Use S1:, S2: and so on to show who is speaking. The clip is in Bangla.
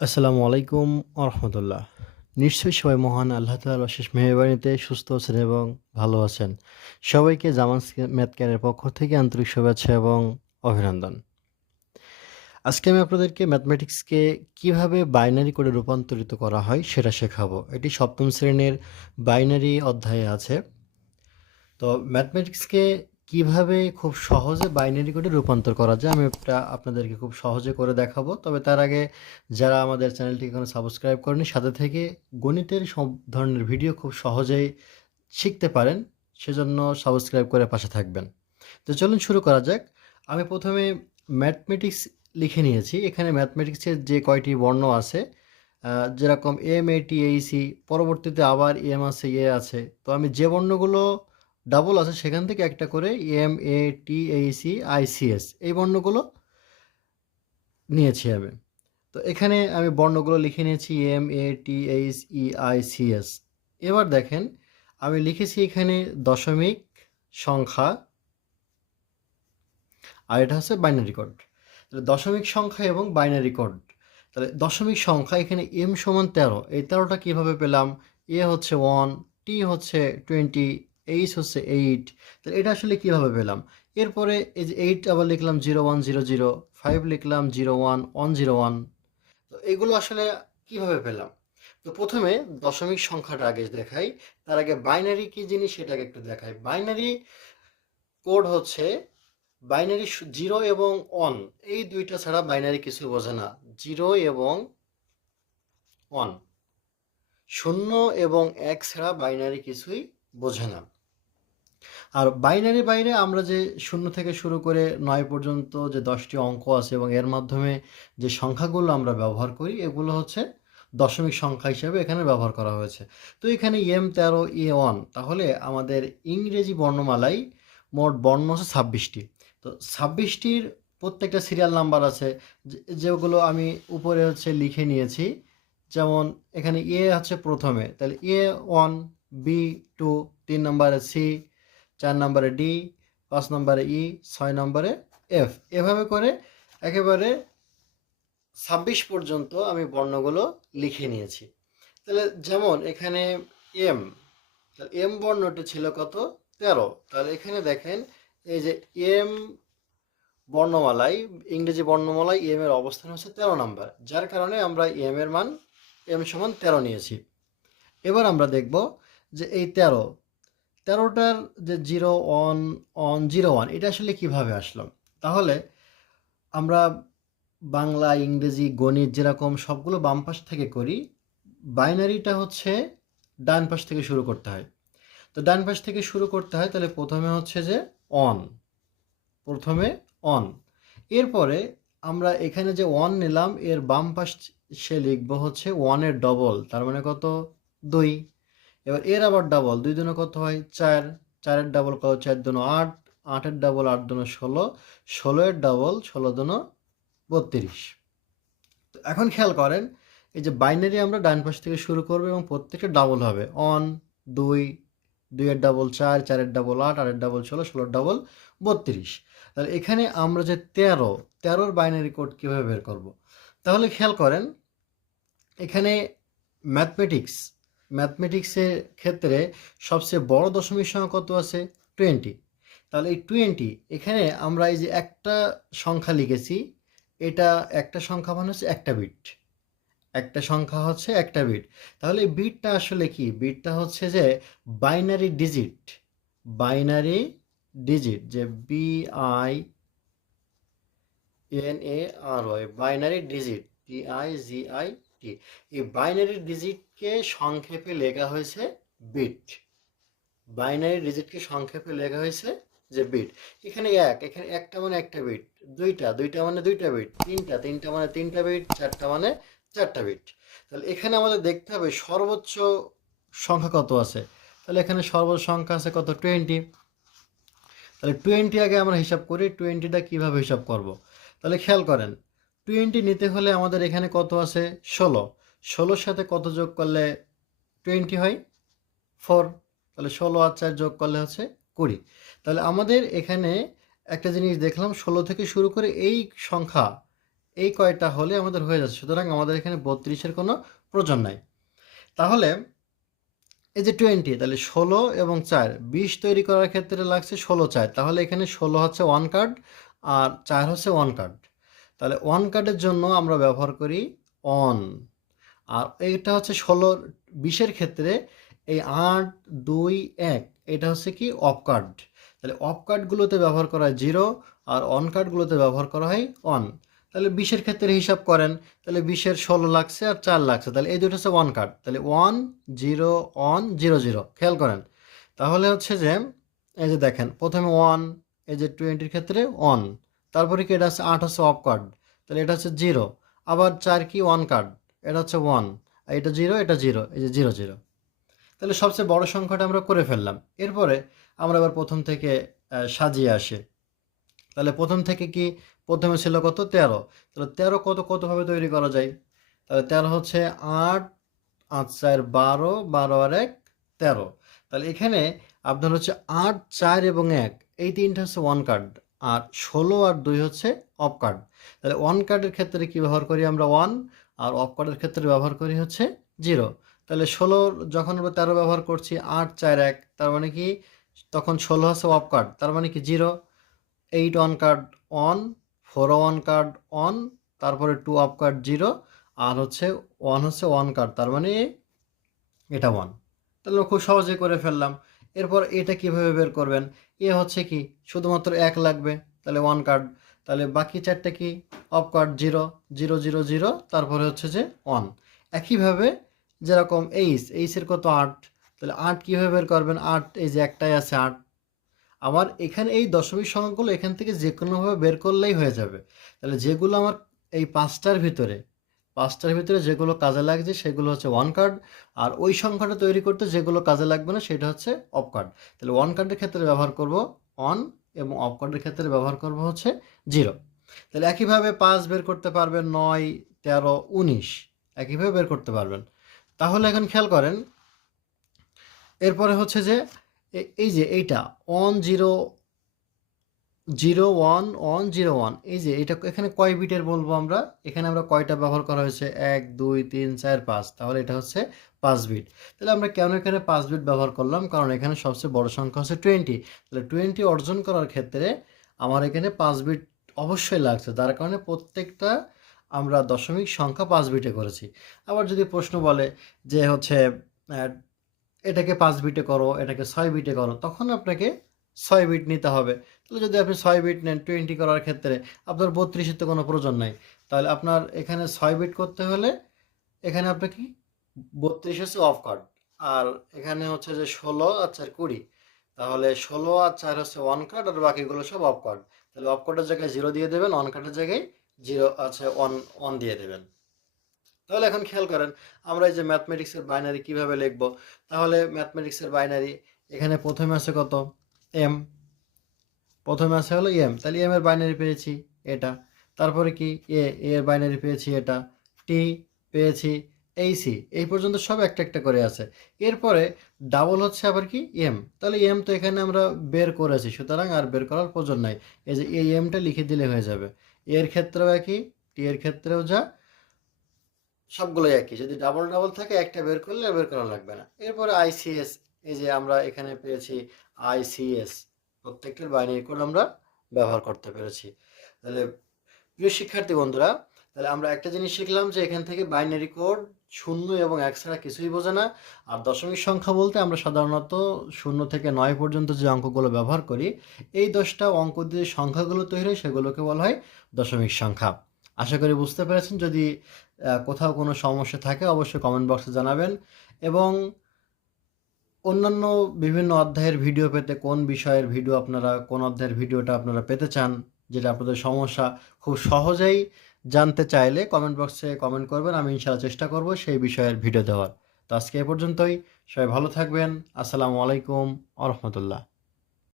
S1: আসসালামু আলাইকুম আরহামতুল্লাহ নিশ্চয়ই সবাই মহান, আল্লাহ তালার অশেষ মেহরবানিতে সুস্থ আছেন এবং ভালো আছেন। সবাইকে জামান ম্যাথ ক্যানের পক্ষ থেকে আন্তরিক শুভেচ্ছা এবং অভিনন্দন। আজকে আমি আপনাদেরকে ম্যাথমেটিক্সকে কীভাবে বাইনারি করে রূপান্তরিত করা হয় সেটা শেখাবো। এটি সপ্তম শ্রেণির বাইনারি অধ্যায়ে আছে। তো ম্যাথমেটিক্সকে কীভাবে খুব সহজে বাইনারি কোডে রূপান্তর করা যায়, আমি এটা আপনাদেরকে খুব সহজে করে দেখাবো। তবে তার আগে যারা আমাদের চ্যানেলটি এখনও সাবস্ক্রাইব করেনি, সাথে থেকে গণিতের সব ধরনের ভিডিও খুব সহজেই শিখতে পারেন, সেজন্য সাবস্ক্রাইব করে পাশে থাকবেন। তো চলুন শুরু করা যাক। আমি প্রথমে ম্যাথমেটিক্স লিখে নিয়েছি। এখানে ম্যাথমেটিক্সের যে কয়টি বর্ণ আছে যেরকম এম এ টি এই সি পরবর্তীতে আবার এম আছে এ আছে। তো আমি যে বর্ণগুলো ডাবল আছে, সেখান থেকে একটা করে এম এ টি এই সি আই সি এস এই বর্ণগুলো নিয়েছি আমি। তো এখানে আমি বর্ণগুলো লিখে নিয়েছি M A T H E I C S এবার দেখেন, আমি লিখেছি এখানে দশমিক সংখ্যা, আর এটা হচ্ছে বাইনারি কোড তাহলে দশমিক সংখ্যা এবং বাইনারি কোড তাহলে দশমিক সংখ্যা এখানে এম সমান তেরো, এই তেরোটা কীভাবে পেলাম? এ হচ্ছে ওয়ান টি হচ্ছে টোয়েন্টি এইচ হচ্ছে এইট তাহলে এটা আসলে কীভাবে পেলাম? এরপরে এই যে এইট আবার লিখলাম zero one zero zero five লিখলাম zero one one zero one তো এগুলো আসলে কীভাবে পেলাম? তো প্রথমে দশমিক সংখ্যাটা আগে দেখাই। তার আগে বাইনারি কি জিনিস সেটাকে একটু দেখাই। বাইনারি কোড হচ্ছে বাইনারি জিরো এবং অন এই দুইটা ছাড়া বাইনারি কিছু বোঝে না। জিরো এবং অন শূন্য এবং এক ছাড়া বাইনারি কিছুই বোঝে না। আর বাইনারি বাইরে আমরা যে শূন্য থেকে শুরু করে নয় পর্যন্ত যে দশটি অঙ্ক আছে এবং এর মাধ্যমে যে সংখ্যাগুলো আমরা ব্যবহার করি, এগুলো হচ্ছে দশমিক সংখ্যা হিসেবে এখানে ব্যবহার করা হয়েছে। তো এখানে এম তেরো, এ ওয়ান, তাহলে আমাদের ইংরেজি বর্ণমালায় মোট বর্ণ আছে ছাব্বিশটি। তো ছাব্বিশটির প্রত্যেকটা সিরিয়াল নাম্বার আছে যেগুলো আমি উপরে হচ্ছে লিখে নিয়েছি। যেমন এখানে এ হচ্ছে প্রথমে, তাহলে এ ওয়ান, বি টু, তিন নম্বরে সি চার নম্বরে ডি, পাঁচ নম্বরে ই, ছয় নম্বরে এফ। এভাবে করে একেবারে ছাব্বিশ পর্যন্ত আমি বর্ণগুলো লিখে নিয়েছি। তাহলে যেমন এখানে এম, তাহলে এম বর্ণটি ছিল কত? তেরো। তাহলে এখানে দেখেন এই যে এম বর্ণমালায়, ইংরেজি বর্ণমালায় এম এর অবস্থান হচ্ছে তেরো নাম্বার। যার কারণে আমরা এম এর মান এম সমান তেরো নিয়েছি। এবার আমরা দেখব যে এই তেরো তেরোটার যে zero one on zero one, এটা আসলে কীভাবে আসলো? তাহলে আমরা বাংলা, ইংরেজি, গণিত যেরকম সবগুলো বাম পাশ থেকে করি, বাইনারিটা হচ্ছে ডান পাশ থেকে শুরু করতে হয়। তো ডান পাশ থেকে শুরু করতে হয়, তাহলে প্রথমে হচ্ছে যে অন প্রথমে অন এরপরে আমরা এখানে যে ওয়ান নিলাম, এর বাম পাশ সে লিখব হচ্ছে ওয়ানের ডবল, তার মানে কত? দুই। এবার এর আবার ডাবল দুই দুনো কত হয়? চার, চারের ডাবল কত? চার দুনো আট, আটের ডাবল আট দুনো ষোলো, ষোলোয়ের ডাবল ষোলো দুনো বত্রিশ। তো এখন খেয়াল করেন, এই যে বাইনারি আমরা ডান পাশ থেকে শুরু করব এবং প্রত্যেকটা ডাবল হবে। অন দুই, দুইয়ের ডাবল চার, চারের ডাবল আট, আটের ডাবল ষোলো, ষোলোর ডাবল বত্রিশ। তাহলে এখানে আমরা যে তেরো, তেরোর বাইনারি কোড কীভাবে বের করব? তাহলে খেয়াল করেন, এখানে ম্যাথমেটিক্স ম্যাথমেটিক্সের ক্ষেত্রে সবচেয়ে বড় দশমিক সংখ্যা কত আছে? টোয়েন্টি। তাহলে এই টোয়েন্টি, এখানে আমরা এই যে একটা সংখ্যা লিখেছি, এটা একটা সংখ্যা মানে হচ্ছে একটা বিট। একটা সংখ্যা হচ্ছে একটা বিট। তাহলে এই বিটটা আসলে কি? বিটটা হচ্ছে যে বাইনারি ডিজিট। বাইনারি ডিজিট, যে B I N A R Y binary digit D I G I T এই বাইনারি ডিজিটকে সংক্ষেপে লেখা হয়েছে বিট বাইনারি ডিজিটকে সংক্ষেপে লেখা হয়েছে যে বিট এখানে এক, এখানে একটা মানে একটা বিট দুইটা দুইটা মানে দুইটা বিট তিনটা তিনটা মানে তিনটা বিট চারটা মানে চারটা বিট তাহলে এখানে আমাদের দেখতে হবে সর্বোচ্চ সংখ্যা কত আছে? তাহলে এখানে সর্বোচ্চ সংখ্যা আছে কত? টোয়েন্টি তাহলে টোয়েন্টি আগে আমরা হিসাব করি টোয়েন্টিটা কীভাবে হিসাব করব? তাহলে খেয়াল করেন টোয়েন্টি নিতে হলে আমাদের এখানে কত আছে? ষোলো। ষোলোর সাথে কত যোগ করলে টোয়েন্টি হয়? ফোর। তাহলে ষোলো আর চার যোগ করলে হচ্ছে কুড়ি। তাহলে আমাদের এখানে একটা জিনিস দেখলাম, ষোলো থেকে শুরু করে এই সংখ্যা, এই কয়টা হলে আমাদের হয়ে যাচ্ছে। সুতরাং আমাদের এখানে বত্রিশের কোনো প্রয়োজন নাই। তাহলে এই যে টোয়েন্টি, তাহলে ষোলো এবং চার, বিশ তৈরি করার ক্ষেত্রে লাগছে ষোলো চার। তাহলে এখানে ষোলো হচ্ছে ওয়ান কার্ড আর চার হচ্ছে ওয়ান কার্ড তাহলে ওয়ান কার্ডের জন্য আমরা ব্যবহার করি অন আর এটা হচ্ছে ষোলো বিশের ক্ষেত্রে এই আট, দুই, এক, এটা হচ্ছে কি অফ কার্ড তাহলে অফ কার্ডগুলোতে ব্যবহার করা হয় জিরো আর অন কার্ডগুলোতে ব্যবহার করা হয় অন তাহলে বিশের ক্ষেত্রে হিসাব করেন, তাহলে বিশের ষোলো লাগছে আর চার লাগছে, তাহলে এই দুটো হচ্ছে ওয়ান কার্ড তাহলে one zero on zero zero খেয়াল করেন। তাহলে হচ্ছে যে, এই যে দেখেন, প্রথমে ওয়ান এই যে টোয়েন্টির ক্ষেত্রে অন তারপরে কি এটা হচ্ছে আট হচ্ছে অফ কার্ড তাহলে এটা হচ্ছে জিরো আবার চার কি ওয়ান কার্ড এটা হচ্ছে ওয়ান এটা জিরো এটা জিরো এই যে জিরো জিরো তাহলে সবচেয়ে বড় সংখ্যাটা আমরা করে ফেললাম। এরপরে আমরা এবার প্রথম থেকে সাজিয়ে আসি। তাহলে প্রথম থেকে কি, প্রথমে ছিল কত? তেরো। তাহলে তেরো কত, কতভাবে তৈরি করা যায়? তাহলে তেরো হচ্ছে আট আট চার বারো বারো আর এক, তেরো। তাহলে এখানে আপনার হচ্ছে আট, চার এবং এক, এই তিনটা হচ্ছে ওয়ান কার্ড আর ষোলো আর দুই হচ্ছে অফ কার্ড তাহলে ওয়ান কার্ডের ক্ষেত্রে কি ব্যবহার করি আমরা? ওয়ান আর অফ কার্ডের ক্ষেত্রে ব্যবহার করি হচ্ছে জিরো তাহলে ষোলোর যখন আমরা তেরো ব্যবহার করছি, আট, চার, এক, তার মানে কি? তখন ষোলো হচ্ছে অফ কার্ড তার মানে কি? Zero eight one card on four one card on তারপরে টু অফ কার্ড জিরো আর হচ্ছে ওয়ান হচ্ছে ওয়ান কার্ড তার মানে এটা ওয়ান তাহলে খুব সহজে করে ফেললাম। এরপর এটা কীভাবে বের করবেন? এ হচ্ছে কি, শুধুমাত্র এক লাগবে, তাহলে ওয়ান কার্ড তাহলে বাকি চারটে কি? Off card zero zero zero zero তারপরে হচ্ছে যে ওয়ান একইভাবে যেরকম এইচ এইচের কত আট? তাহলে আট কীভাবে বের করবেন? আট, এই যে একটাই আছে আট। আমার এখানে এই দশমিক সংখ্যাগুলো এখান থেকে যে কোনোভাবে বের করলেই হয়ে যাবে। তাহলে যেগুলো আমার এই পাঁচটার ভিতরে পাঁচটার ভিতরে যেগুলো কাজে লাগছে সেগুলো হচ্ছে ওয়ান কার্ড আর ওই সংখ্যাটা তৈরি করতে যেগুলো কাজে লাগবে না সেটা হচ্ছে অফ কার্ড তাহলে ওয়ান কার্ডের ক্ষেত্রে ব্যবহার করব অন এবং অফ কার্ডের ক্ষেত্রে ব্যবহার করব হচ্ছে জিরো তাহলে একইভাবে পাঁচ বের করতে পারবেন নয়, তেরো, উনিশ। একইভাবে বের করতে পারবেন। তাহলে এখন খেয়াল করেন, এরপরে হচ্ছে যে এই যে এইটা one zero zero one one zero one. এই যে এটা এখানে কয় বিটের বলব আমরা? এখানে আমরা কয়টা ব্যবহার করা হয়েছে? এক, দুই, তিন, চার, পাঁচ। তাহলে এটা হচ্ছে পাঁচ বিট। তাহলে আমরা কেন এখানে পাঁচ বিট ব্যবহার করলাম? কারণ এখানে সবচেয়ে বড় সংখ্যা হচ্ছে টোয়েন্টি। তাহলে টোয়েন্টি অর্জন করার ক্ষেত্রে আমার এখানে পাঁচ বিট অবশ্যই লাগছে। তার কারণে প্রত্যেকটা আমরা দশমিক সংখ্যা পাঁচ বিটে করেছি। আবার যদি প্রশ্ন বলে যে হচ্ছে এটাকে পাঁচ বিটে করো, এটাকে ছয় বিটে করো, তখন আপনাকে ছয় বিট নিতে হবে। তাহলে যদি আপনি ছয় বিট নেন টোয়েন্টি করার ক্ষেত্রে আপনার বত্রিশের তো কোনো প্রয়োজন নাই। তাহলে আপনার এখানে ছয় বিট করতে হলে এখানে আপনার কি? বত্রিশ হচ্ছে অফ কার্ড আর এখানে হচ্ছে যে ষোলো আর চার কুড়ি। তাহলে ষোলো আর চার হচ্ছে ওয়ান কার্ড আর বাকিগুলো সব অফ কার্ড তাহলে অফ কার্ডের জায়গায় জিরো দিয়ে দেবেন অন কার্ডের জায়গায় জিরো আছে অন অন দিয়ে দেবেন। তাহলে এখন খেয়াল করেন, আমরা এই যে ম্যাথমেটিক্সের বাইনারি কীভাবে লিখব? তাহলে ম্যাথমেটিক্সের বাইনারি এখানে প্রথমে আছে কত? এম। প্রথমে আছে হলো এম। তাহলে এম এর বাইনারি পেয়েছি এটা। তারপরে কি? এ। এর বাইনারি পেয়েছি এটা। টি পেয়েছি এই সি। এই পর্যন্ত সব একটা একটা করে আছে। এরপরে ডাবল হচ্ছে আবার কি? এম। তাহলে এম তো এখানে আমরা বের করেছি। সুতরাং আর বের করার প্রয়োজন নাই। এই যে এই এমটা লিখে দিলে হয়ে যাবে। এর ক্ষেত্রেও একই, টি এর ক্ষেত্রেও যা। সবগুলোই একই। যদি ডাবল ডাবল থাকে, একটা বের করলে বের করা লাগবে না। এরপরে আইসিএস এই যে আমরা এখানে পেয়েছি আইসিএস প্রত্যেকটির বাইনারি কোড আমরা ব্যবহার করতে পেরেছি। তাহলে প্রিয় শিক্ষার্থী বন্ধুরা, তাহলে আমরা একটা জিনিস শিখলাম যে এখান থেকে বাইনারি কোড শূন্য এবং এক ছাড়া কিছুই বোঝে না। আর দশমিক সংখ্যা বলতে আমরা সাধারণত শূন্য থেকে নয় পর্যন্ত যে অঙ্কগুলো ব্যবহার করি, এই দশটা অঙ্ক দিয়ে সংখ্যাগুলো তৈরি হয়, সেগুলোকে বলা হয় দশমিক সংখ্যা। আশা করি বুঝতে পেরেছেন। যদি কোথাও কোনো সমস্যা থাকে অবশ্যই কমেন্ট বক্সে জানাবেন। এবং অন্যান্য বিভিন্ন অধ্যায়ের ভিডিও পেতে কোন বিষয়ের ভিডিও আপনারা, কোন অধ্যায়ের ভিডিওটা আপনারা পেতে চান, যেটা আপনাদের সমস্যা, খুব সহজেই জানতে চাইলে কমেন্ট বক্সে কমেন্ট করবেন, আমি ইনশাআল্লাহ চেষ্টা করব সেই বিষয়ের ভিডিও দেওয়ার। তো আজকে এ পর্যন্তই, সবাই ভালো থাকবেন, আসসালামু আলাইকুম, আ